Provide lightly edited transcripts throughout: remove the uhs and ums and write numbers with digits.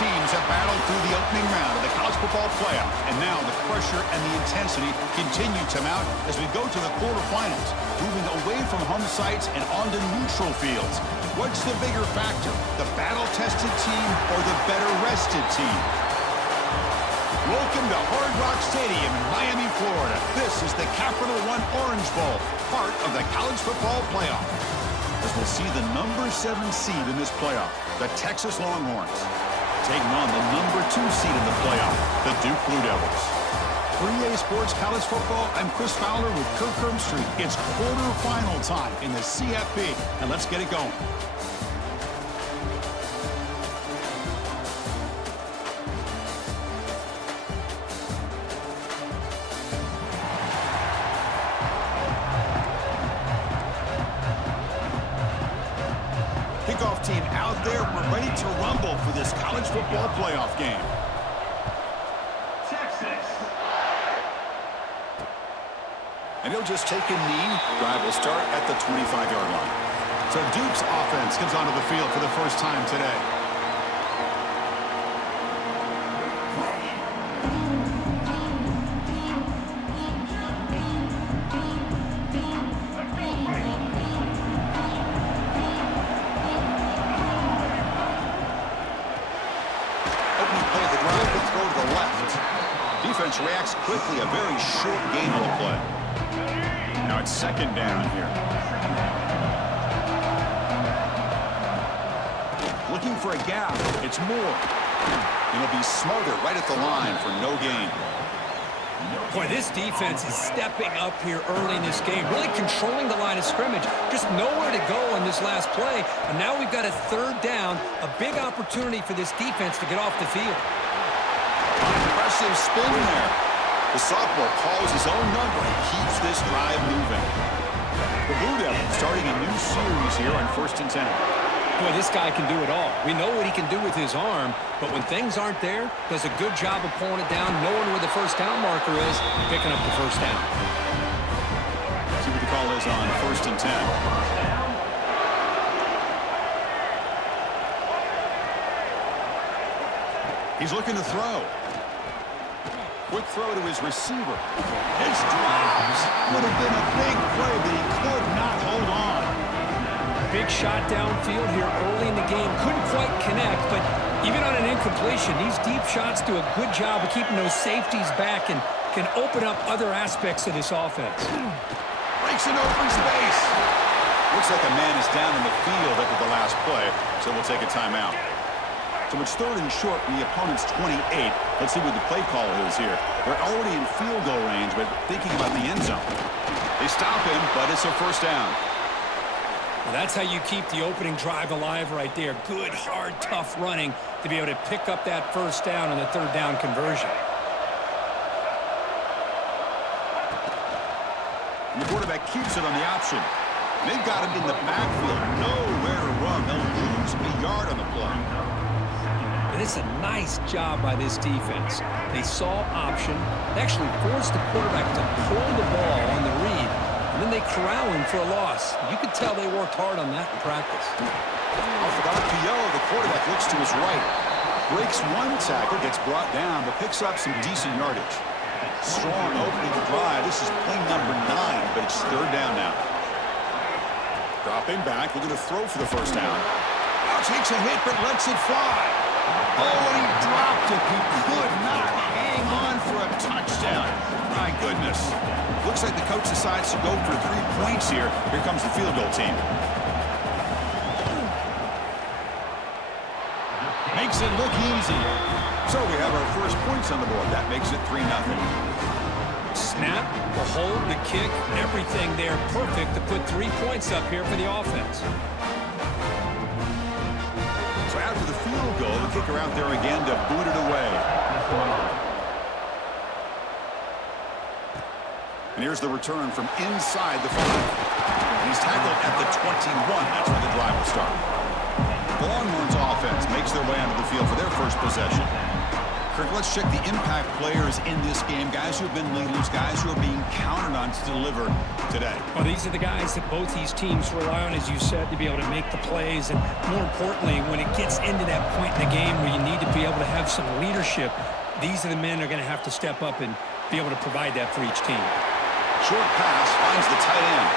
teams have battled through the opening round of the college football playoff, and now the pressure and the intensity continue to mount as we go to the quarterfinals, moving away from home sites and onto neutral fields. What's the bigger factor, the battle-tested team or the better-rested team? Welcome to Hard Rock Stadium in Miami, Florida. This is the Capital One Orange Bowl, part of the college football playoff. As we'll see the number 7 seed in this playoff, the Texas Longhorns, taking on the number 2 seed in the playoff, the Duke Blue Devils. For EA Sports College Football, I'm Chris Fowler with Kirk Herbstreit. It's quarterfinal time in the CFP, and let's get it going. Kickoff team out there. We're ready to rumble for this college football playoff game. Texas. And he'll just take a knee. Drive will start at the 25-yard line. So Duke's offense comes onto the field for the first time today. Defense reacts quickly, a very short game on the play. Now it's second down here. Looking for a gap. It's Moore. It'll be smothered right at the line for no gain. Boy, this defense is stepping up here early in this game, really controlling the line of scrimmage. Just nowhere to go on this last play. And now we've got a third down, a big opportunity for this defense to get off the field. Impressive spin there. The sophomore calls his own number and keeps this drive moving. The Blue Devils starting a new series here on 1st and 10. Boy, this guy can do it all. We know what he can do with his arm, but when things aren't there, does a good job of pulling it down, knowing where the first down marker is, picking up the first down. See what the call is on 1st and 10. He's looking to throw. Quick throw to his receiver. His drops would have been a big play, but he could not hold on. Big shot downfield here early in the game. Couldn't quite connect, but even on an incompletion, these deep shots do a good job of keeping those safeties back and can open up other aspects of this offense. Breaks an open space. Looks like a man is down in the field after the last play, so we'll take a timeout. So it's 3rd and short from the opponent's 28. Let's see what the play call is here. They're already in field goal range, but thinking about the end zone. They stop him, but it's a first down. Well, that's how you keep the opening drive alive right there. Good, hard, tough running to be able to pick up that first down on the 3rd down conversion. And the quarterback keeps it on the option. They've got him in the backfield. Nowhere to run. They'll lose a yard on the play. It's a nice job by this defense. They saw option. They actually forced the quarterback to pull the ball on the read, and then they corral him for a loss. You could tell they worked hard on that in practice. Off the RPO, the quarterback looks to his right. Breaks one tackle, gets brought down, but picks up some decent yardage. Strong opening drive. This is play number 9, but it's 3rd down now. Dropping back, looking to throw for the first down. Now takes a hit, but lets it fly. Oh, and he dropped it. He could not hang on for a touchdown. My goodness. Looks like the coach decides to go for 3 points here. Here comes the field goal team. Makes it look easy. So we have our first points on the board. That makes it 3-0. Snap, the hold, the kick, everything there perfect to put 3 points up here for the offense. So after the field goal, the kicker out there again to boot it away. And here's the return from inside the 5. He's tackled at the 21. That's where the drive will start. The Longhorns offense makes their way onto the field for their first possession. Kirk, let's check the impact players in this game. Guys who have been leaders, guys who are being counted on to deliver today. Well, these are the guys that both these teams rely on, as you said, to be able to make the plays. And more importantly, when it gets into that point in the game where you need to be able to have some leadership, these are the men that are going to have to step up and be able to provide that for each team. Short pass finds the tight end.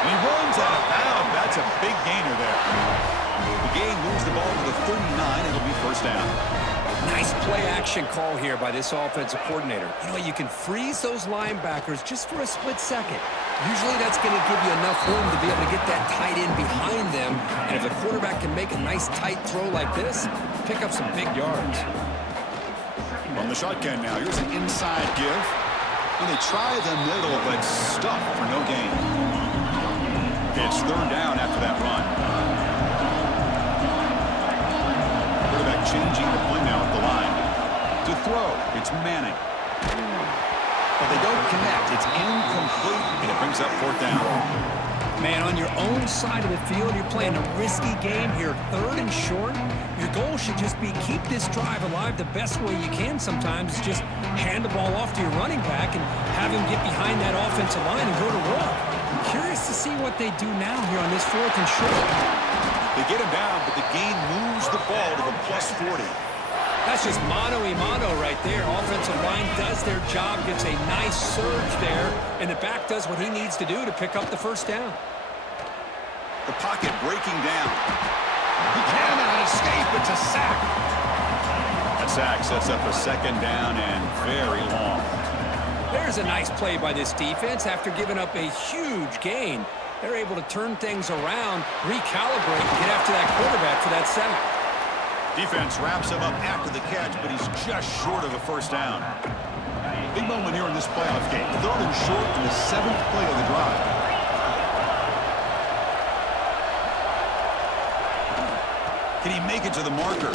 And he runs out of bounds. That's a big gainer there. The game moves the ball to the 39. It'll be first down. Nice play-action call here by this offensive coordinator. You know, you can freeze those linebackers just for a split second. Usually that's going to give you enough room to be able to get that tight end behind them. And if the quarterback can make a nice tight throw like this, pick up some big yards. On the shotgun now, here's an inside give. And they try the middle, but stuff for no gain. It's third down after that run. Quarterback changing the play now at the line. To throw, it's Manning. But they don't connect. It's incomplete, and it brings up fourth down. Man, on your own side of the field, you're playing a risky game here. Third and short. Your goal should just be keep this drive alive the best way you can sometimes. Is just hand the ball off to your running back and have him get behind that offensive line and go to work. I'm curious to see what they do now here on this fourth and short. They get him down, but the gain moves the ball to the plus 40. That's just mano-a-mano right there. Offensive line does their job, gets a nice surge there, and the back does what he needs to do to pick up the first down. The pocket breaking down. He cannot escape. It's a sack. That sack sets up a second down and very long. There's a nice play by this defense. After giving up a huge gain, they're able to turn things around, recalibrate, and get after that quarterback for that sack. Defense wraps him up after the catch, but he's just short of a first down. Big moment here in this playoff game. Third and short in the 7th play of the drive. Can he make it to the marker?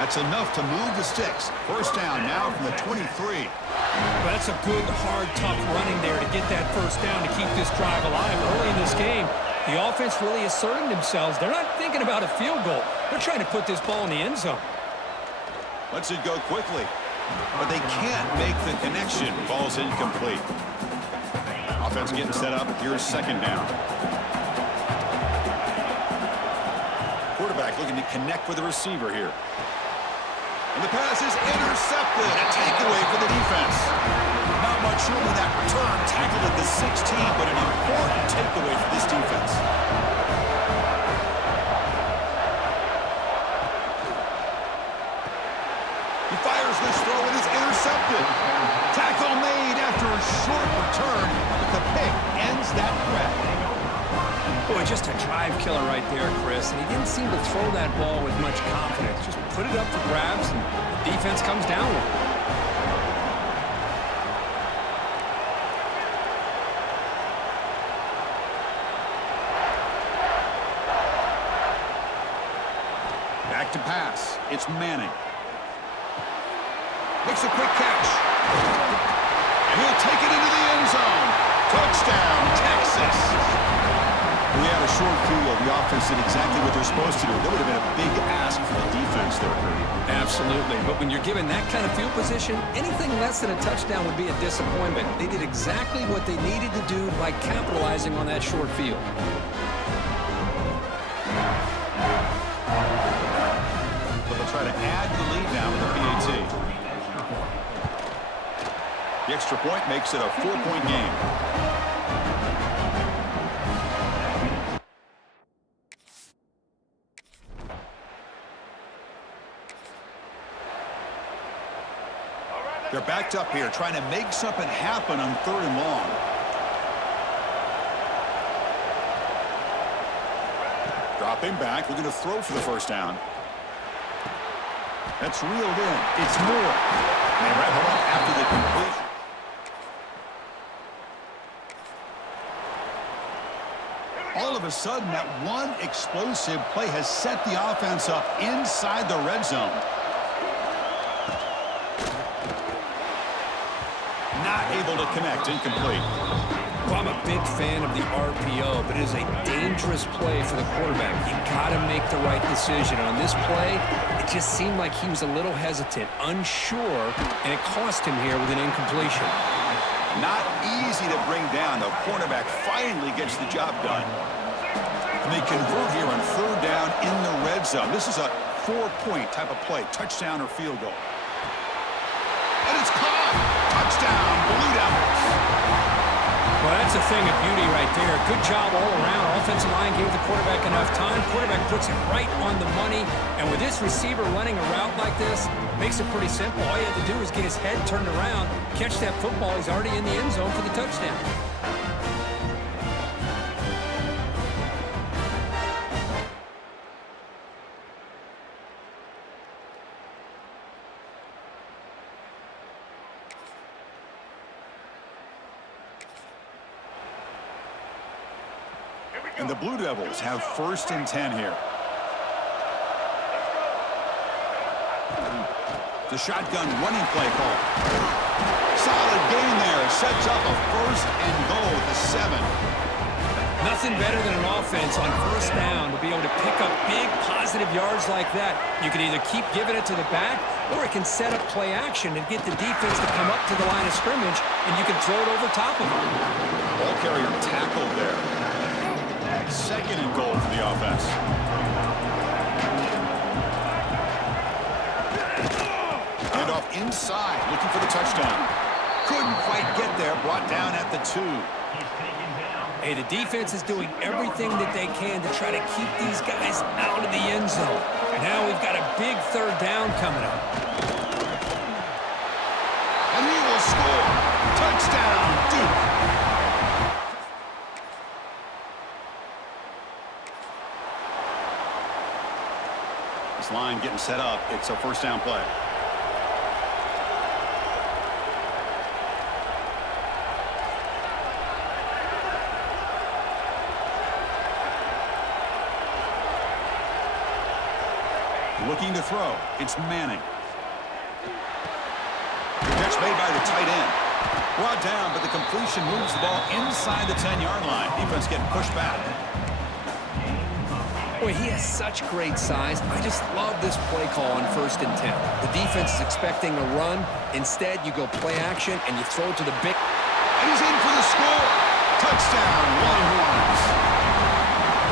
That's enough to move the sticks. First down now from the 23. But that's a good, hard, tough running there to get that first down to keep this drive alive. Early in this game, the offense really asserting themselves. They're not thinking about a field goal. They're trying to put this ball in the end zone. Lets it go quickly, but they can't make the connection. Ball's incomplete. Offense getting set up. Here's second down. Quarterback looking to connect with the receiver here. And the pass is intercepted. A takeaway for the defense. Not much room in that return. Tackled at the 16, but an important takeaway for this defense. He fires this throw and it's intercepted. Tackle made after a short return, but the pick ends that threat. Boy, just a drive killer right there, Chris. And he didn't seem to throw that ball with much confidence. Just put it up for grabs, and the defense comes down with it. Back to pass. It's Manning. Makes a quick catch. And he'll take it into the end zone. Touchdown, Texas. We had a short field. The offense did exactly what they're supposed to do. That would have been a big ask for the defense there, Curry. Absolutely. But when you're given that kind of field position, anything less than a touchdown would be a disappointment. They did exactly what they needed to do by capitalizing on that short field. So they'll try to add the lead now with the PAT. The extra point makes it a 4-point game. They're backed up here, trying to make something happen on third and long. Dropping back, looking to throw for the first down. That's reeled in. It's Moore. And they wrap him up after the completion. All of a sudden, that one explosive play has set the offense up inside the red zone. Not able to connect, incomplete. Well, I'm a big fan of the RPO, but it is a dangerous play for the quarterback. You got to make the right decision. On this play, it just seemed like he was a little hesitant, unsure, and it cost him here with an incompletion. Not easy to bring down. The cornerback finally gets the job done. And they convert here on third down in the red zone. This is a 4-point type of play, touchdown or field goal. And it's caught. Touchdown, Blue Devils. Well, that's a thing of beauty right there. Good job all around. Offensive line gave the quarterback enough time. Quarterback puts it right on the money. And with this receiver running a route like this, makes it pretty simple. All you have to do is get his head turned around, catch that football. He's already in the end zone for the touchdown. And the Blue Devils have 1st and 10 here. The shotgun running play call. Solid gain there. Sets up a 1st and goal at the 7. Nothing better than an offense on 1st down to be able to pick up big positive yards like that. You can either keep giving it to the back, or it can set up play action and get the defense to come up to the line of scrimmage, and you can throw it over top of them. Ball carrier tackled there. 2nd and goal for the offense. And off inside, looking for the touchdown. Couldn't quite get there, brought down at the 2. Hey, the defense is doing everything that they can to try to keep these guys out of the end zone. Now we've got a big 3rd down coming up. And he will score. Touchdown, Duke. This line getting set up. It's a 1st down play. Looking to throw. It's Manning. The catch made by the tight end. Brought down, but the completion moves the ball inside the 10-yard line. Defense getting pushed back. Boy, he has such great size. I just love this play call on 1st and 10. The defense is expecting a run. Instead, you go play action, and you throw it to the big... And he's in for the score. Touchdown, Longhorns.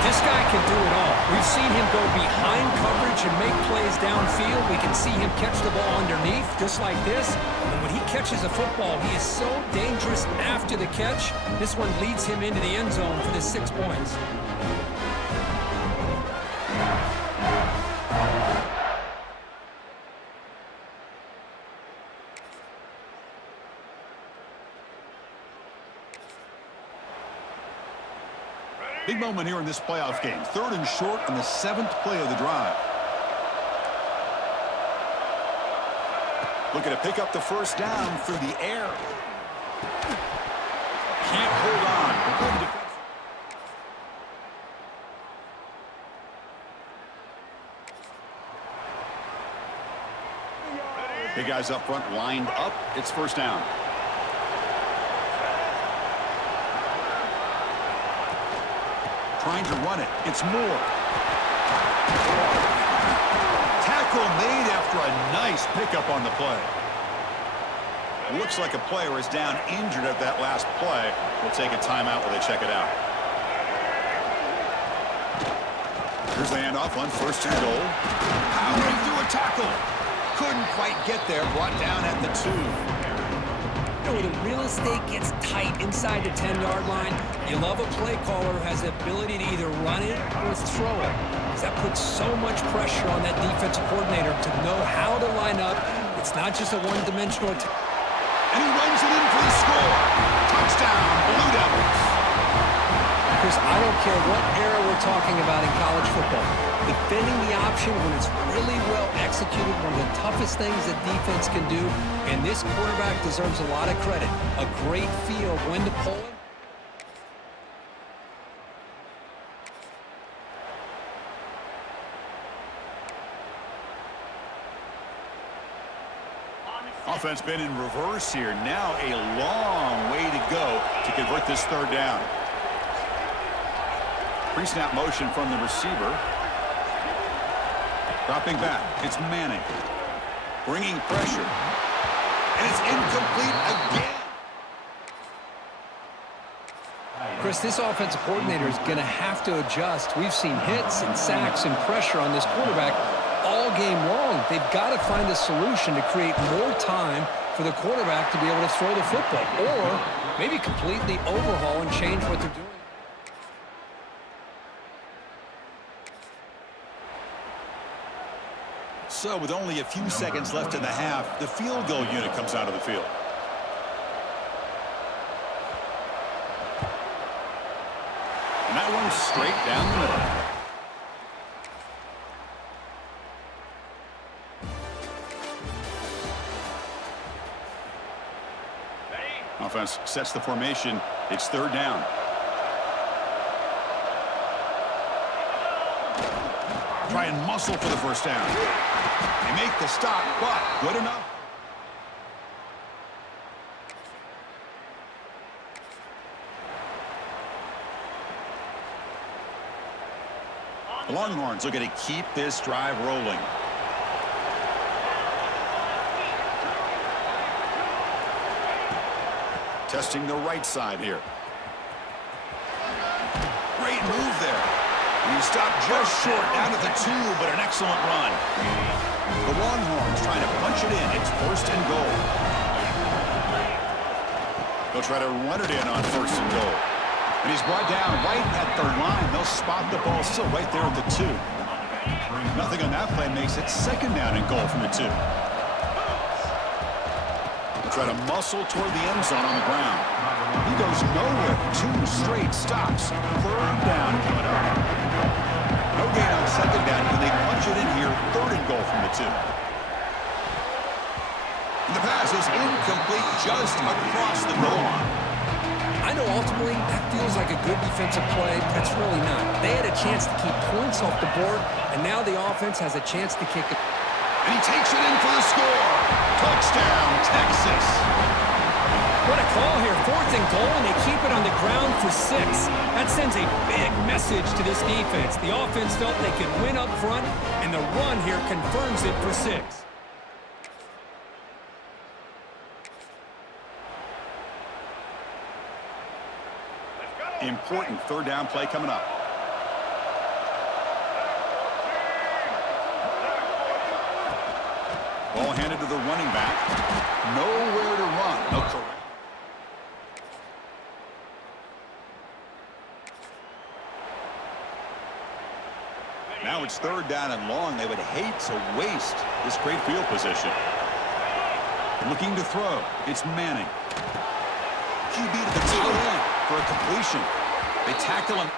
This guy can do it all. We've seen him go behind coverage and make plays downfield. We can see him catch the ball underneath, just like this. And when he catches a football, he is so dangerous after the catch. This one leads him into the end zone for the 6 points. Big moment here in this playoff game. 3rd and short on the 7th play of the drive. Looking to pick up the 1st down through the air. Can't hold on. Good defense. Big guys up front lined up. It's 1st down. Trying to run it. It's Moore. Tackle made after a nice pickup on the play. Looks like a player is down injured at that last play. We'll take a timeout while they check it out. Here's the handoff on 1st and goal. Powering through a tackle. Couldn't quite get there. Brought down at the 2. When the real estate gets tight inside the 10-yard line, you love a play caller who has the ability to either run it or throw it. Because that puts so much pressure on that defensive coordinator to know how to line up. It's not just a one-dimensional attack. And he runs it in for the score. Touchdown, Blue Devils. Chris, I don't care what era we're talking about in college football. Defending the option when it's really well executed, one of the toughest things that defense can do, and this quarterback deserves a lot of credit. A great feel of when to pull it. Offense been in reverse here. Now a long way to go to convert this third down. Pre-snap motion from the receiver. Dropping back. It's Manning. Bringing pressure. And it's incomplete again. Chris, this offensive coordinator is going to have to adjust. We've seen hits and sacks and pressure on this quarterback all game long. They've got to find a solution to create more time for the quarterback to be able to throw the football, or maybe completely overhaul and change what they're doing. So with only a few seconds left in the half, the field goal unit comes out of the field. And that one's straight down the middle. Offense sets the formation. It's third down. Try and muscle for the first down. They make the stop, but good enough. The Longhorns are going to keep this drive rolling. Testing the right side here. Great move there. And he stopped just short down at the 2, but an excellent run. The Longhorns trying to punch it in. It's first and goal. They'll try to run it in on first and goal. And he's brought down right at the line. They'll spot the ball still right there at the 2. Nothing on that play makes it second down and goal from the 2. They'll try to muscle toward the end zone on the ground. He goes nowhere. 2 straight stops. Third down coming up. No gain on second down. Can they punch it in here? Third and goal from the 2. And the pass is incomplete just across the goal line. I know ultimately that feels like a good defensive play, but it's really not. They had a chance to keep points off the board, and now the offense has a chance to kick it. And he takes it in for the score. Touchdown, Texas. What a call here. Fourth and goal, and they keep it on the ground for 6. That sends a big message to this defense. The offense felt they could win up front, and the run here confirms it for 6. Important third down play coming up. Ball handed to the running back. Nowhere to run. No correct. Now it's third down and long. They would hate to waste this great field position. Looking to throw. It's Manning. QB to the tail end for a completion. They tackle him.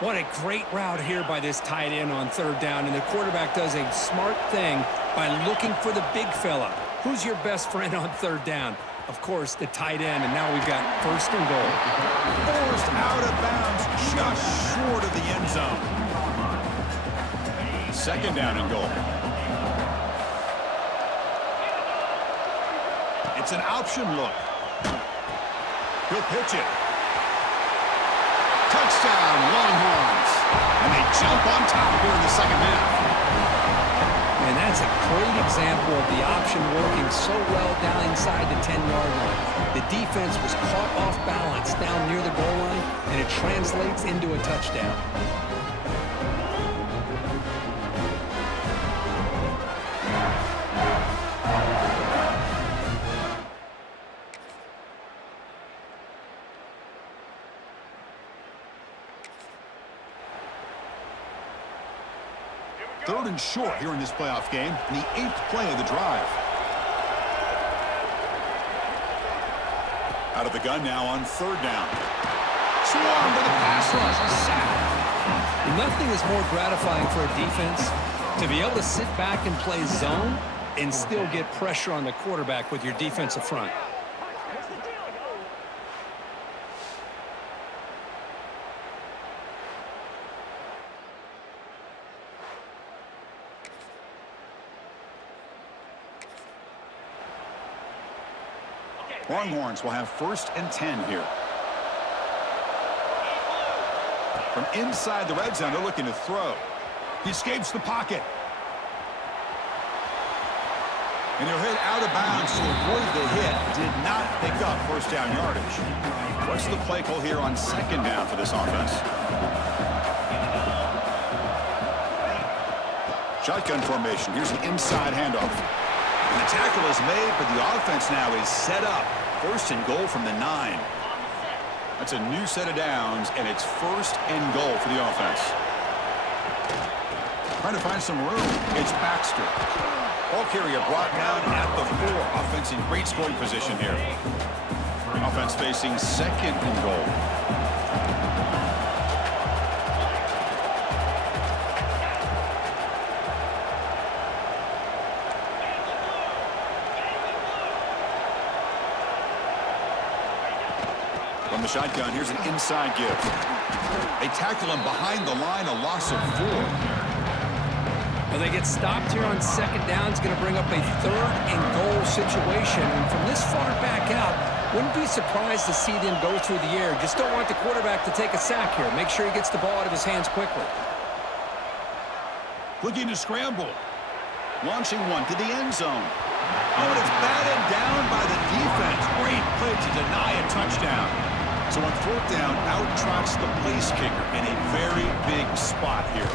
What a great route here by this tight end on third down, and the quarterback does a smart thing by looking for the big fella. Who's your best friend on third down? Of course, the tight end, and now we've got first and goal. Forced out of bounds just short of the end zone. Second down and goal. It's an option look. He'll pitch it. Touchdown, Longhorns. And they jump on top here in the second half. And that's a great example of the option working so well down inside the 10-yard line. The defense was caught off balance down near the goal line, and it translates into a touchdown. Third and short here in this playoff game, and the 8th play of the drive. Out of the gun now on third down. Swarm to the pass rush. Sack. Nothing is more gratifying for a defense to be able to sit back and play zone and still get pressure on the quarterback with your defensive front. Longhorns will have 1st and 10 here. From inside the red zone, they're looking to throw. He escapes the pocket. And he'll hit out of bounds to avoid the hit. Did not pick up 1st down yardage. What's the play call here on 2nd down for this offense? Shotgun formation. Here's an inside handoff. And the tackle is made, but the offense now is set up. 1st and goal from the 9. That's a new set of downs, and it's 1st and goal for the offense. Trying to find some room. It's Baxter. Ball carrier brought down at the 4. Offense in great scoring position here. Offense facing 2nd and goal. From the shotgun, here's an inside give. They tackle him behind the line, a loss of 4. Well, they get stopped here on 2nd down. It's going to bring up a 3rd and goal situation. And from this far back out, wouldn't be surprised to see them go through the air. Just don't want the quarterback to take a sack here. Make sure he gets the ball out of his hands quickly. Looking to scramble. Launching one to the end zone. Oh, and it's batted down by the defense. Great play to deny a touchdown. So on 4th down, out trots the place kicker in a very big spot here.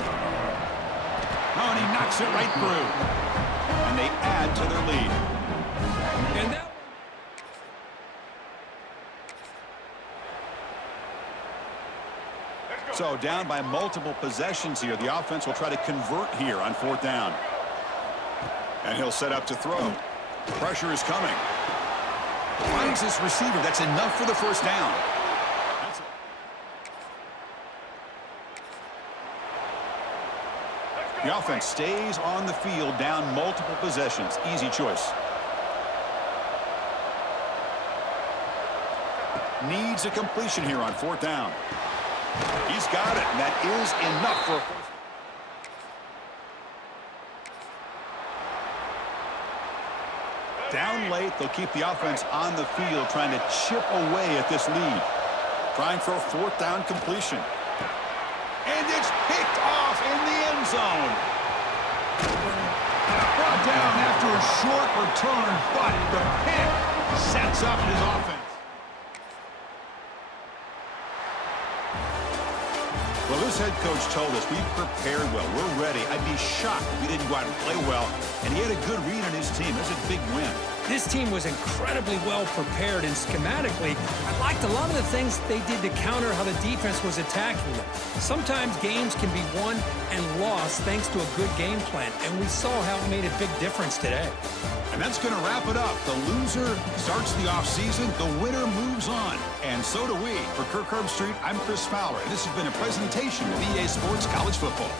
Oh, and he knocks it right through. And they add to their lead. And that... So down by multiple possessions here. The offense will try to convert here on 4th down. And he'll set up to throw. Pressure is coming. Finds this receiver. That's enough for the 1st down. The offense stays on the field down multiple possessions. Easy choice. Needs a completion here on 4th down. He's got it, and that is enough for a 1st. Down late, they'll keep the offense on the field, trying to chip away at this lead. Trying for a 4th down completion. And it's picked off in the end zone. Brought down after a short return, but the pick sets up his offense. Well, this head coach told us we prepared well. We're ready. I'd be shocked if we didn't go out and play well. And he had a good read on his team. That's a big win. This team was incredibly well prepared, and schematically, I liked a lot of the things they did to counter how the defense was attacking them. Sometimes games can be won and lost thanks to a good game plan, and we saw how it made a big difference today. And that's going to wrap it up. The loser starts the offseason. The winner moves on. And so do we. For Kirk Herbstreit, I'm Chris Fowler. And this has been a presentation of EA Sports College Football.